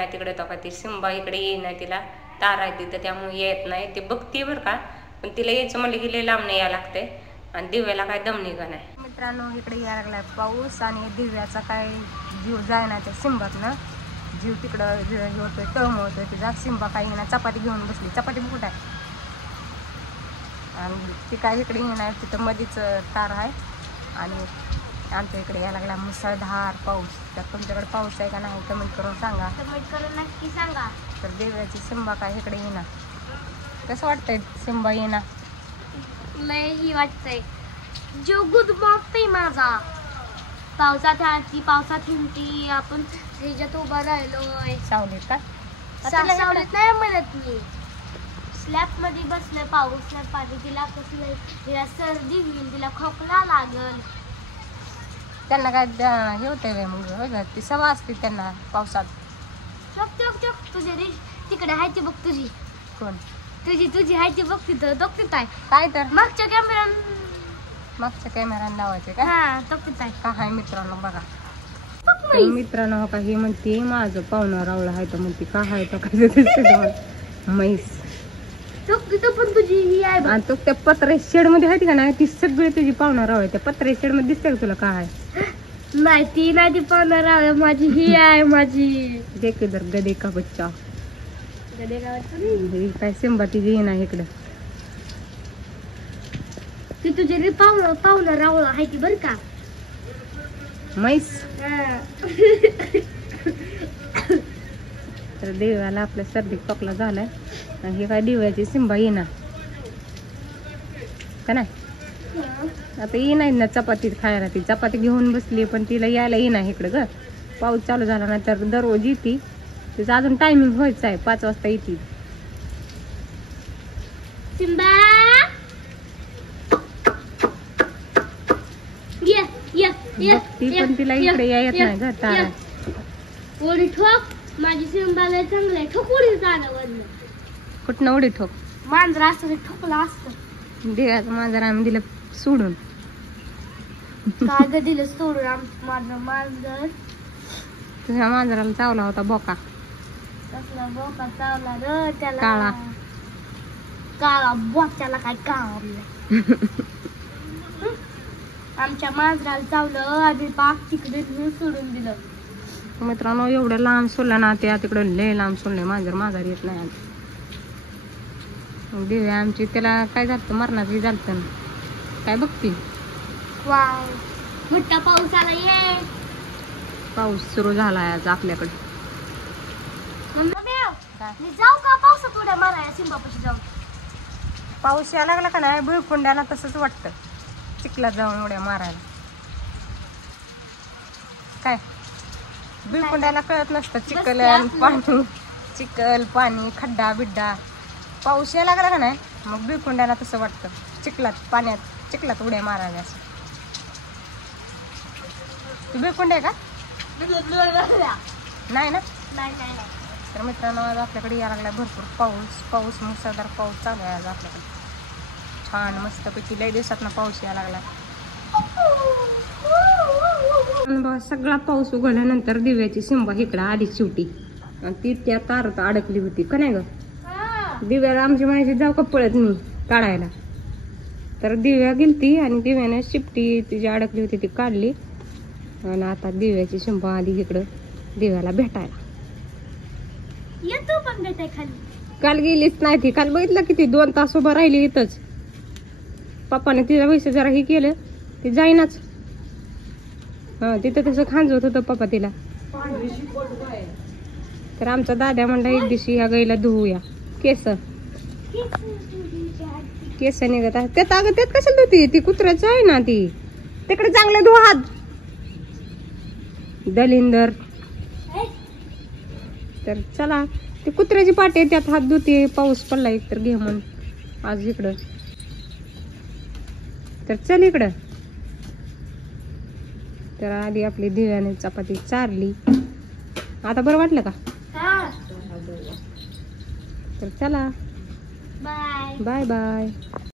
तिकडे तो का ती सिंबा इकडे येईना, तिला तार आहे तिथं त्यामुळे येत नाही. ती बघते बरं का, पण तिला यायचं म्हणलं की लय लांब यायला लागते आणि दिव्याला काय दम निघा नाही. मित्रांनो इकडे यायला लागलाय पाऊस आणि दिव्याचा काय जीव जायना त्या सिंबातनं. जीव तिकडं होतोय, टम होतोय तिचा. सिंबा काही येणार, चपाती घेऊन बसली. चपाती कुठं आहे आणि ती काय इकडे येणार, तिथं मध्येच तार आहे. आणि आमच्या इकडे यायला लागला मुसळधार पाऊस. तर तुमच्याकडे पाऊस आहे का नाही कमेंट करून सांगा, कमेंट करून नक्की सांगा. तर देवाची सिंबा काय इकडे येणार. कसं वाटतंय सिंबा येणार? लय ही वाटतंय, जीव गुदमरतोय माझा. पावसात हाती पावसात हिंडती आपण ह्याच्यात उभा राहिलोय. सावलीत का? सावलीत नाही म्हणत मी, स्लॅब मध्ये बसलोय. पाऊस नाही पाणी, तिला कसलं तिला सर्दी होईल, तिला खोकला लागल. त्यांना काय हे होतंय मग, ती सवय असते त्यांना पावसात. चक चक चक तुझी तिकडे आहे ती बघ, तुझी कोण? तुझी आहे ती बघ तिथं. तोक्तीत आहे काय तर मागच्या कॅमेरा, मागच्या कॅमेरा लावायचे का? हा तोक्तीत आहे. का हाय मित्रांनो बघा. तर मित्रांनो हो का, ही म्हणते माझं पाहुणा रावला आहे तर म्हणते का हाय तर काय म्हैस. तिथं पण तुझी ही आहे आणि तो त्या पत्रे शेड मध्ये आहे का नाही, ती सगळी तुझी पाहुणा राव आहे. त्या पत्रे शेड मध्ये दिसते का तुला काय आहे? नाही ती नाही, ती पाहुणा राव माझी ही आहे. माझी देख इधर गदे का बच्चा. गदे गावात काय सिंबा तिची येईना इकडं. ती तुझी पाहुणा राव आहे ती बरं का, म्हैस. तर देवाला आपल्या सर्दी खोकला झालाय आणि हे काय दिव्याची सिंबा येणार का नाही. आता येणार ना चपाती खायला, ती चपाती घेऊन बसली पण तिला यायला येणार इकडं ग. पाऊस चालू झाला ना तर दररोज येते. तिचं अजून टायमिंग व्हायचं आहे, 5 वाजता येते. सिंबा ती पण तिला इकडे येत नाही ग तारा. उडी ठोक माझी सिंबाला चांगलं आहे. ठोक उडी झाडावर. कुठनं उडी ठोक? मांजर असतं ते ठोकलं असतं. देवाचं मांजर आम्ही दिलं सोडून. काय ग दिलं सोडून माझं मांजर? तुझ्या मांजराला चावला होता बोका. कसला बोका चावला र त्याला? काळा काळा बोक्याला काय कावलं. आमच्या मांजराला चावलं आणि पाक तिकडे सोडून दिलं. मित्रांनो एवढं लांब सोडलं ना, त्या तिकडं लय लांब सोडलंय मांजर. माघारी येत नाही. दिव्या आमची त्याला काय झालं, मरणाची झालं काय बघती. वाव मोठा पाऊस आला. ये पाऊस सुरू झालाय आज आपल्याकडे. मी जाऊ का पावसात उड्या मारायला सिंबापाशी जाऊ? पाऊस यायला लागला का नाही, भुईकुंड्याला तसंच वाटतं, चिखलात जाऊन उड्या मारायला. काय भुईकुंड्याला कळत नसतं चिखल पाणी, चिखल पाणी खड्डा बिड्डा. पाऊस यायला लागला का नाही मग भुईकुंड्याला तसं वाटतं, चिखलात पाण्यात चिखलात उड्या माराव्या असं. तू भुईकुंड आहे का? नाही ना. तर मित्रांनो आज आपल्याकडे यायला लागला भरपूर पाऊस मुसळधार पाऊस चालू आहे आज आपल्याकडे. छान मस्तपैकी लय दिवसातनं पाऊस यायला लागला. सगळा पाऊस उघडल्यानंतर दिव्याची सिंबा इकडं आली शेवटी. ती त्या तारात अडकली होती का नाही ग. दिव्याला आमची म्हणायची जाऊ का पळत मी काढायला. तर दिव्या गेलती आणि दिव्याने शिपटी तिची अडकली होती ती काढली. आणि आता दिव्याची सिंबा आली इकडं दिव्याला भेटायला. येतो पण भेटाय खाली. काल गेलीच नाही ती. काल बघितलं किती 2 तास उभं राहिली इथंच. पप्पाने तिच्या वैसे जरा हे केलं, ती जाईनाच. हा तिथं तसं खांजवत होतं पप्पा तिला. तर आमचा दादा म्हणला एक दिवशी ह्या गाईला धुवूया केस निघत आहे. त्यात अगं त्यात कशाला धुती, ती कुत्र्याचं आहे ना. ती तिकडे चांगलं धुवा हात. दलिंदर तर चला, ती कुत्र्याची पाटी त्यात हात धुते. पाऊस पडला एक तर घे म्हण आज इकडं. तर चल इकडं. तर आधी आपली दिव्याने चपाती चारली. आता बरं वाटलं का? तर चला, बाय बाय बाय.